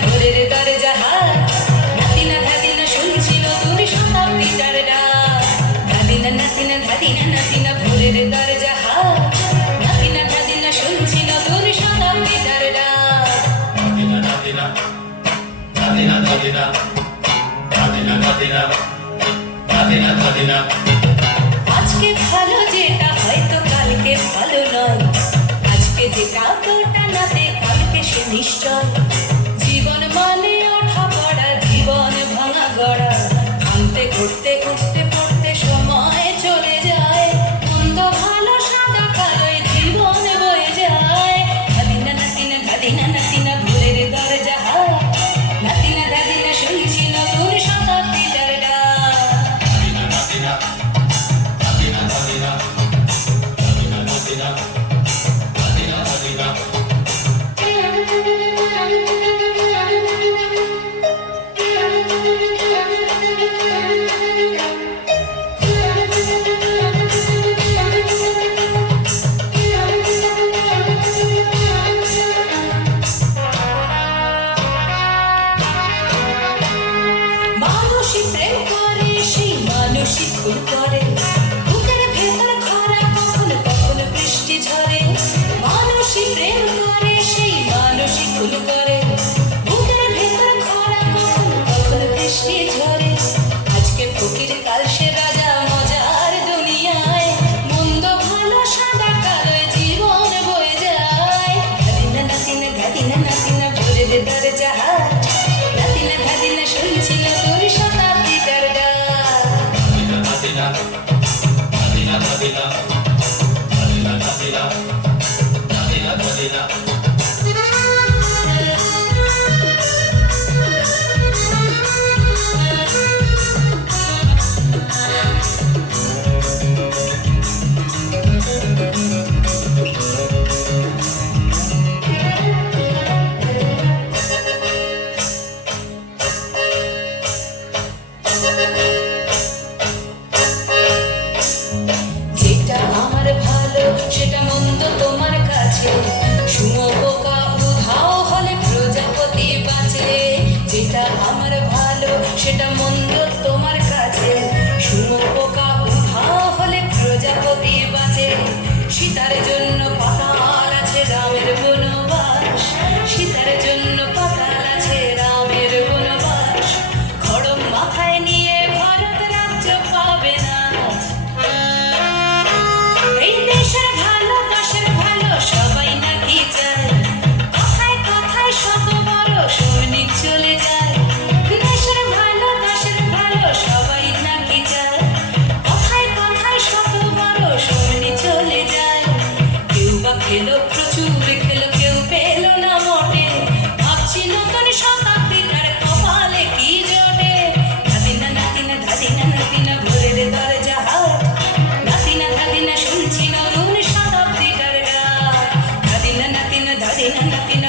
ভোরের দরজা হাত, ধাদিনা ধাদিনা শুনছি নতুন শতাব্দীটার ডাক। ধাদিনা নাতিনা ধাদিনা নাতিনা ভোরের দরজা হাত, ধাদিনা ধাদিনা শুনছি নতুন শতাব্দীটার ডাক। ধাদিনা ধাদিনা ধাদিনা ধাদিনা ধাদিনা ধাদিনা ধাদিনা ধাদিনা। আজকে ভালো যেটা হয়তো কালকে ভালো নয়, আজকে যেটা তোটা নাতে কালকে সে নিশ্চয়। জীবন মানে ওঠা পড়া, জীবন ভাঙা গড়া, ভাঙতে ঘুরতে উঠতে পড়তে সময় চলে যায়। মন্দ ভালো সাদা কালোয় জীবন বয়ে যায়। ধাদিনা নাতিনা ধাদিনা নাতিনা ভোরের দরজা হাত, নাতিনা ধাদিনা শুনছি নতুন শতাব্দীটার ডাক। ধাদিনা ধাদিনা ধাদিনা ধাদিনা ধাদিনা ধাদিনা ধাদিনা ধাদিনা। মানুষই প্রেম করে, সেই মানুষই ভুল করে। বুকের ভেতর খরা, কখনো কখনো বৃষ্টি ঝরে। মানুষই প্রেম করে, সেই মানুষই ভুল করে। বুকের ভেতর খরা, কখনো কখনো বৃষ্টি ঝরে। আজকে ফকির কাল সে রাজা, মজার দুনিয়ায়। মন্দ ভালো সাদা কালোয় জীবন বয়ে যায়। ধাদিনা নাতিনা ধাদিনা নাতিনা ভোরের দরজা হাত, ধাদিনা ধাদিনা শুনছি নতুন শতাব্দীটার ডাক। ধাদিনা ধাদিনা ধাদিনা ধাদিনা ধাদিনা ধাদিনা ধাদিনা ধাদিনা। যেটা আমার ভালো সেটা মন্দ তোমার কাছে, শুঁয়োপোকা উধাও হলে প্রজাপতি বাঁচে। যেটা আমার ভালো সেটা মন্দ তোমার কাছে, শুঁয়োপোকা উধাও হলে প্রজাপতি বাঁচে। সীতার জন্য পাতাল আছে রামের বনবাস, সীতার জন্য পাতাল আছে রামের বনবাস। খড়ম মাথায় নিয়ে ভারত রাজ্য পাবে না। এই দেশের ভালো দশের ভালো সবাই নাকি চায়, কথায় কথায় শত বড় সৈনিক চলে যায়। দেশের ভালো দশের ভালো সবাই নাকি চায়, কথায় কথায় শত বড় সৈনিক চলে যায়। কেউ বা খেলো প্রচুর খেলো, কেউ পেলো না মোটে। ভাবছি নতুন শতাব্দীটার কপালে কি জোটে। ধাদিনা নাতিনা ধাদিনা নাতিনা ভোরের দরজা হাত, নাতিনা ধাদিনা শুনছি নতুন শতাব্দীটার ডাক। ধাদিনা নাতিনা ধাদিনা নাতিনা